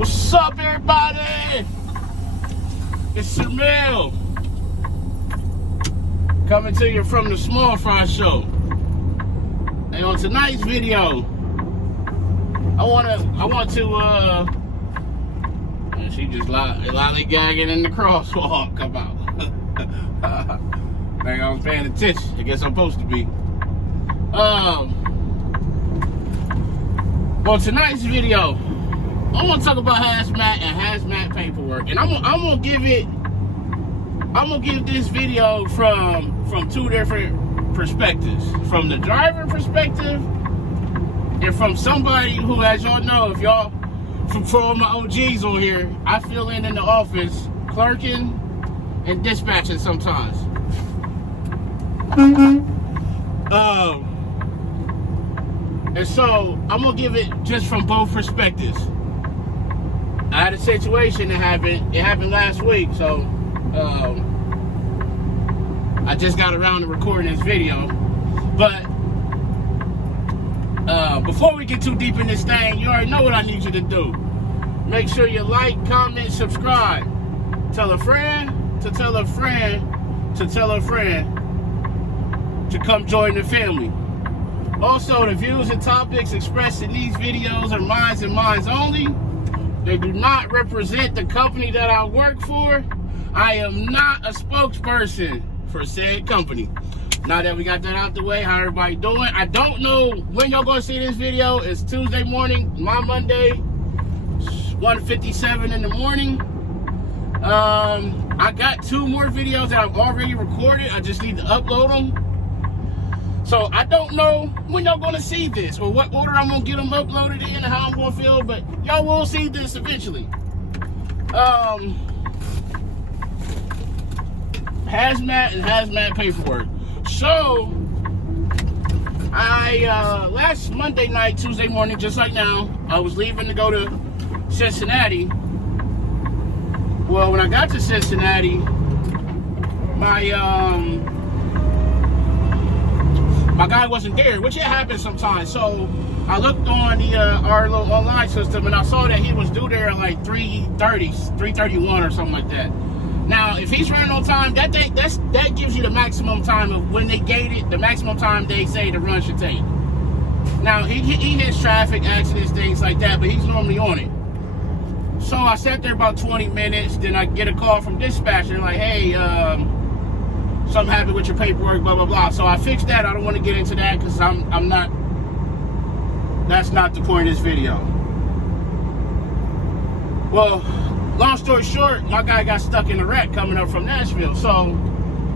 What's up, everybody? It's Surmail coming to you from the Small Fry Show. And on tonight's video, I want to she just lollygagging in the crosswalk about. Like I was paying attention. I guess I'm supposed to be. On tonight's video, I want to talk about hazmat and hazmat paperwork, and I'm gonna give this video from two different perspectives, from the driver perspective and from somebody who, as y'all know, if y'all for all my OGs on here, I fill in the office clerking and dispatching sometimes. And so I'm gonna give it just from both perspectives. I had a situation that happened. It happened last week, so I just got around to recording this video. But before we get too deep in this thing, you already know what I need you to do. Make sure you like, comment, subscribe. Tell a friend to tell a friend to tell a friend to come join the family. Also, the views and topics expressed in these videos are mine and mine only. They do not represent the company that I work for. I am not a spokesperson for said company. Now that we got that out the way, how everybody doing? I don't know when y'all gonna see this video. It's Tuesday morning, my Monday, 1:57 in the morning. I got 2 more videos that I've already recorded. I just need to upload them. So I don't know when y'all gonna see this or what order I'm gonna get them uploaded in and how I'm gonna feel, but y'all will see this eventually. Hazmat and hazmat paperwork. So I last Monday night, Tuesday morning, just like now, I was leaving to go to Cincinnati. Well, when I got to Cincinnati, my guy wasn't there, which it happens sometimes. So I looked on the our little online system, and I saw that he was due there at like 3:31 or something like that. Now, if he's running on time, that gives you the maximum time of when they gate it, the maximum time they say the run should take. Now, he hits traffic, accidents, things like that, but he's normally on it. So I sat there about 20 minutes, then I get a call from dispatch, and they're like, hey, something happened with your paperwork, blah, blah, blah. So I fixed that. I don't want to get into that because I'm not, that's not the point of this video. Well, long story short, my guy got stuck in a wreck coming up from Nashville. So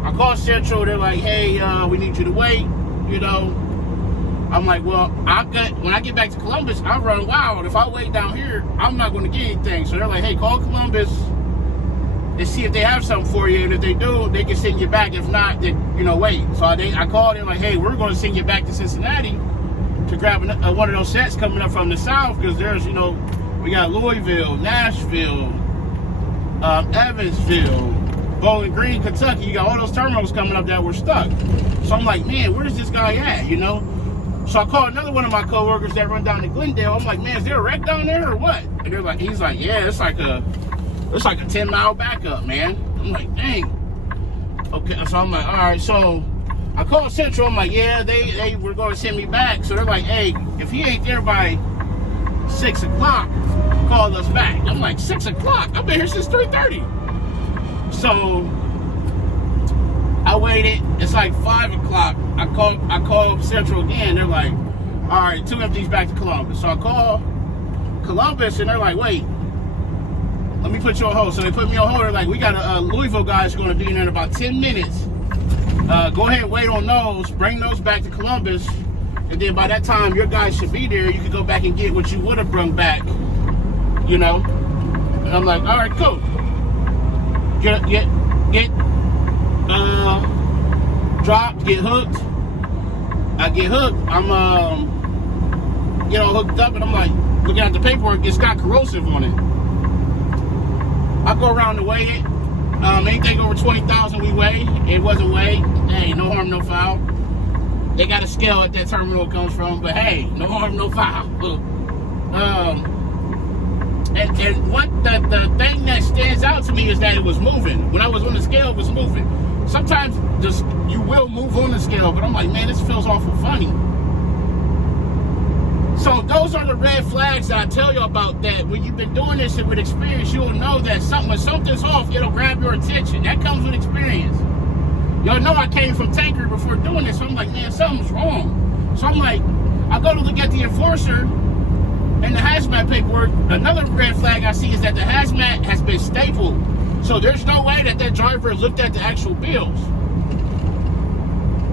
I called Central. They're like, hey, we need you to wait, you know. I'm like, well, when I get back to Columbus, I run wild. If I wait down here, I'm not going to get anything. So they're like, hey, call Columbus and see if they have something for you. And if they do, they can send you back. If not, then, you know, wait. So I called them like, hey, we're going to send you back to Cincinnati to grab one of those sets coming up from the south, because there's, you know, we got Louisville, Nashville, Evansville, Bowling Green, Kentucky. You got all those terminals coming up that were stuck. So I'm like, man, where's this guy at, you know? So I called another one of my coworkers that run down to Glendale. I'm like, man, is there a wreck down there or what? And they're like, he's like, yeah, it's like a 10-mile backup, man. I'm like, dang. Okay, so I'm like, all right. So I called Central. I'm like, yeah, they were going to send me back. So they're like, hey, if he ain't there by 6 o'clock, call us back. I'm like, 6 o'clock? I've been here since 3:30. So I waited. It's like 5 o'clock. I called Central again. They're like, all right, 2 empties back to Columbus. So I call Columbus, and they're like, wait, let me put you on hold. So they put me on hold. They're like, we got a Louisville guy that's going to be in there in about 10 minutes. Go ahead and wait on those. Bring those back to Columbus. And then by that time, your guys should be there. You can go back and get what you would have brought back, you know? And I'm like, all right, cool. Dropped, get hooked. I get hooked. I'm, hooked up, and I'm like, looking at the paperwork, it's got corrosive on it. I go around to weigh it. Anything over 20,000 we weigh. It wasn't weighed. Hey, no harm, no foul. They got a scale at that terminal it comes from, but hey, no harm, no foul. And And what the thing that stands out to me is that it was moving. When I was on the scale, it was moving. Sometimes just you will move on the scale, but I'm like, man, this feels awful funny. So those are the red flags that I tell you about, that when you've been doing this and with experience, you'll know that when something's off, it'll grab your attention. That comes with experience. Y'all know I came from tanker before doing this, so I'm like, man, something's wrong. So I'm like, I go to look at the enforcer and the hazmat paperwork. Another red flag I see is that the hazmat has been stapled. So there's no way that driver looked at the actual bills.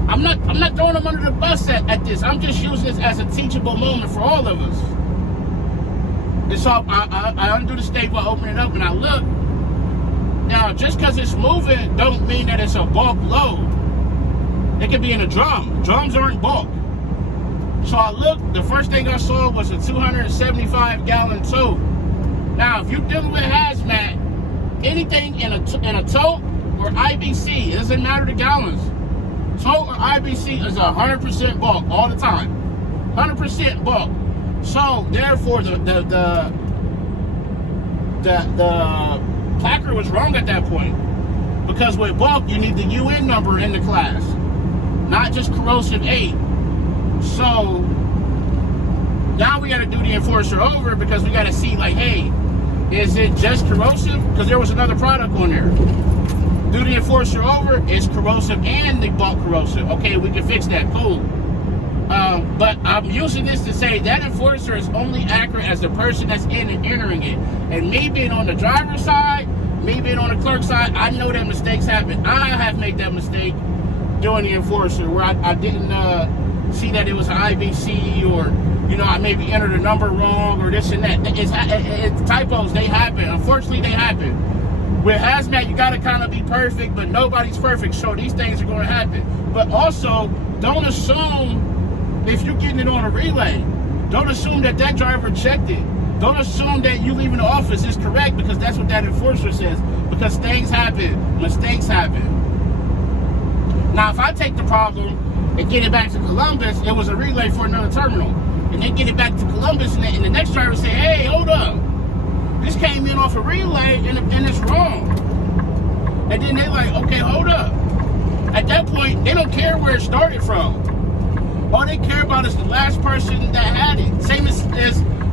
I'm not throwing them under the bus at this. I'm just using this as a teachable moment for all of us. And so I undo the staple, I open it up, and I look. Now, just because it's moving don't mean that it's a bulk load. It could be in a drum. Drums aren't bulk. So I looked, the first thing I saw was a 275-gallon tote. Now, if you're dealing with hazmat, anything in a tote or IBC, it doesn't matter the gallons. Tote or IBC is 100% bulk all the time. 100% bulk. So therefore, the placard was wrong at that point, because with bulk you need the UN number in the class, not just corrosive 8. So now we got to do the enforcer over, because we got to see, like, hey, is it just corrosive? Because there was another product on there. Do the enforcer over, it's corrosive and the bulk corrosive. Okay, we can fix that, cool. But I'm using this to say that enforcer is only accurate as the person that's in and entering it. And me being on the driver's side, me being on the clerk side, I know that mistakes happen. I have made that mistake doing the enforcer, where I didn't see that it was an IBC, or, you know, I maybe entered a number wrong, or this and that. It's typos, they happen. Unfortunately, they happen. With hazmat, you gotta kind of be perfect, but nobody's perfect, so these things are gonna happen. But also, don't assume if you're getting it on a relay, don't assume that driver checked it. Don't assume that you leaving the office is correct, because that's what that enforcer says. Because things happen, mistakes happen. Now, if I take the problem and get it back to Columbus, it was a relay for another terminal, and then get it back to Columbus, and the next driver say, hey, hold up. This came in off a relay and it's wrong. And then they like, okay, hold up. At that point, they don't care where it started from. All they care about is the last person that had it. Same as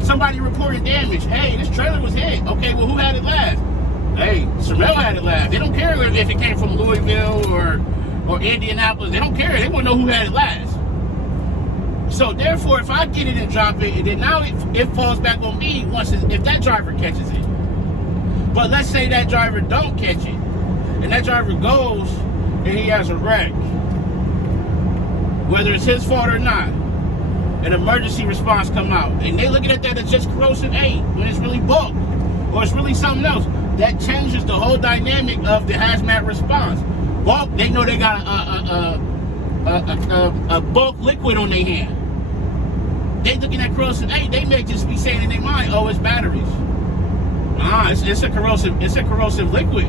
somebody reported damage. Hey, this trailer was hit. Okay, well, who had it last? Hey, Sorrell had it last. They don't care if it came from Louisville or Indianapolis. They don't care. They want to know who had it last. So therefore, if I get it and drop it, and then now it falls back on me if that driver catches it. But let's say that driver don't catch it, and that driver goes and he has a wreck, whether it's his fault or not, an emergency response come out, and they looking at that as just corrosive 8 when it's really bulk, or it's really something else. That changes the whole dynamic of the hazmat response. Bulk, they know they got a bulk liquid on their hand. They looking at corrosive 8, they may just be saying in their mind, oh, it's batteries. It's a corrosive liquid.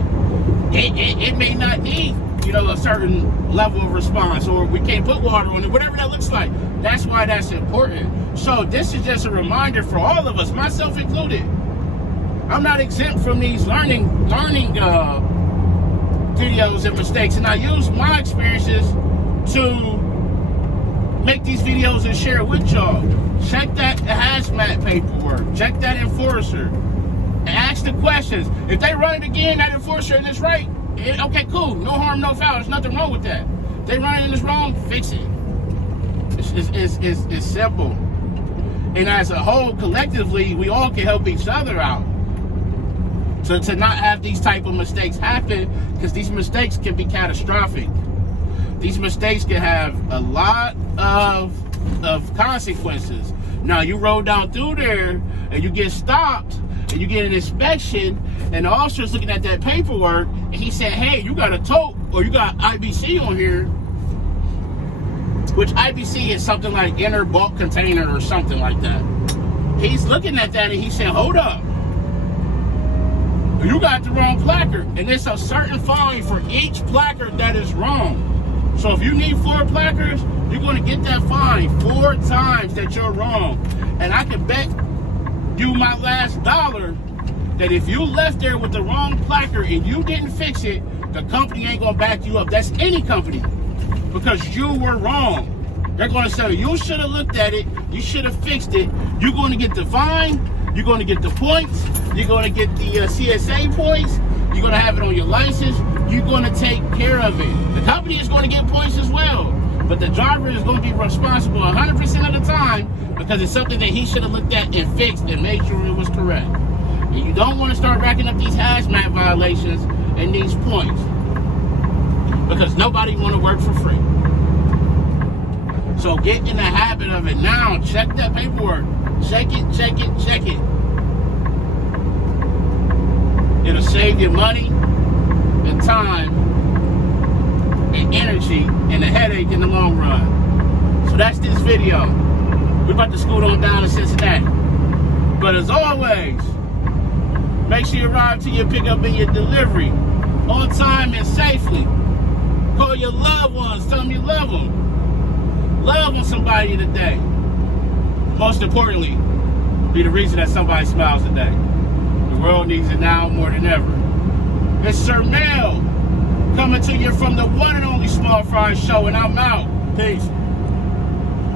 It may not need, you know, a certain level of response, or we can't put water on it, whatever that looks like. That's why that's important. So this is just a reminder for all of us, myself included. I'm not exempt from these learning videos and mistakes, and I use my experiences to make these videos and share it with y'all. Check that hazmat paperwork. Check that enforcer. And ask the questions. If they run it again, that enforcer, and it's right, okay, cool. No harm, no foul. There's nothing wrong with that. If they run it and it's wrong, fix it. It's simple. And as a whole, collectively, we all can help each other out. So to not have these type of mistakes happen, because these mistakes can be catastrophic. These mistakes can have a lot of consequences. Now, you roll down through there and you get stopped and you get an inspection, and the officer's looking at that paperwork, and he said, hey, you got a tote or you got IBC on here, which IBC is something like inner bulk container or something like that. He's looking at that and he said, hold up. You got the wrong placard, and it's a certain fine for each placard that is wrong. So if you need 4 placards, you're going to get that fine 4 times that you're wrong. And I can bet you my last dollar that if you left there with the wrong placard and you didn't fix it, the company ain't gonna back you up. That's any company, because you were wrong. They're gonna say, you should have looked at it, you should have fixed it. You're gonna get the fine, you're gonna get the points, you're gonna get the CSA points, you're gonna have it on your license, you're gonna take care of it. The company is gonna get points as well, but the driver is gonna be responsible 100% of the time, because it's something that he should have looked at and fixed and made sure it was correct. And you don't want to start racking up these hazmat violations and these points, because nobody want to work for free. So get in the habit of it now. Check that paperwork. Check it, check it, check it. It'll save you money and time and energy and a headache in the long run. So that's this video. We're about to scoot on down to Cincinnati. But as always, make sure you arrive to your pickup and your delivery on time and safely. Call your loved ones. Tell them you love them. Love on somebody today. Most importantly, be the reason that somebody smiles today. The world needs it now more than ever. It's Sir Mel coming to you from the one and only Small Fry Show, and I'm out. Peace.